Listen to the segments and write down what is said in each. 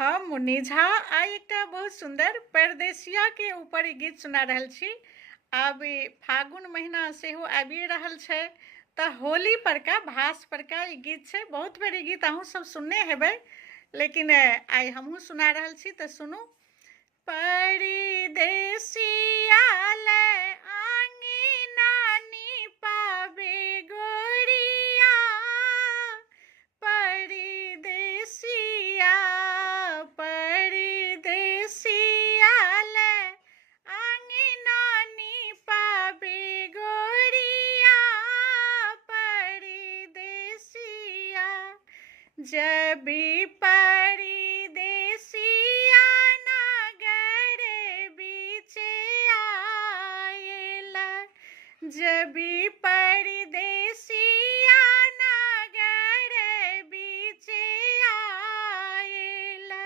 हम मुन्नी झा आइ एकटा बहुत सुंदर परदेसिया के ऊपर ई गीत सुना रहल छी। आब ई फागुन महीना सेहो आबिए रहल छै तऽ होली परका भास परका ई गीत छै। बहुत बेर ई गीत अहूँ सब सुनने हेबै, लेकिन आइ हमहूँ सुना रहल छी तऽ सुनू। परदेसिया ले आंगना नीपाबे गोरिया, परदेसिया परदेसिया ले आंगना नीपाबे गोरिया, परदेसिया जबी परदेसिया नगर बीचे आएला, जबी परदेसिया नगर बीचे आएला,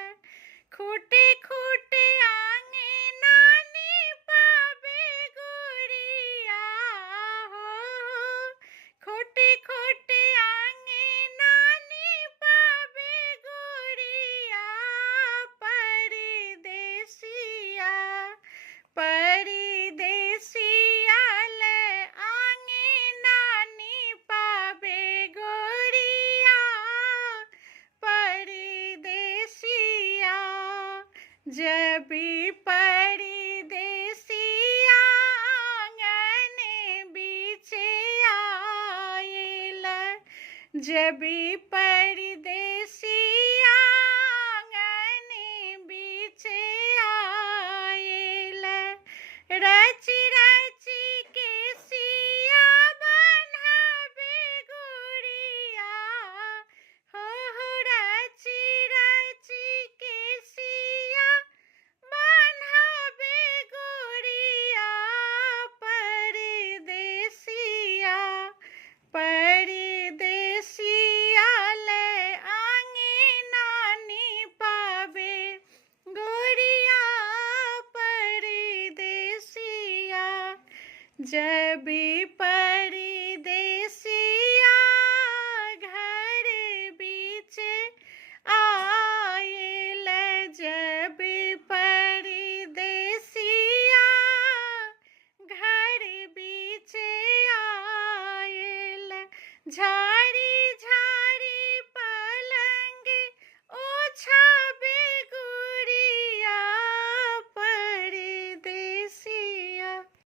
खूटे खूटे आंगना नीपाबे गोरिया हो, खूटे खूटे आंगना नीपाबे गोरिया, परदेसिया परदेसिया ले आंगना नीपाबे गोरिया, परदेसिया जबी परदेसिया आंगन बीचे आएला, जबी परदेसिया आंगन बीचे आएला, रची रची के सिया बन्हाबे गोरिया हो, रची रची के सिया बन्हाबे गोरिया, परदेसिया परदेसिया ले आंगना नीपाबे गोरिया, परदेसिया जबी परदेसिया घर बीचे आएला, जबी परदेसिया घर बीचे आएला, झा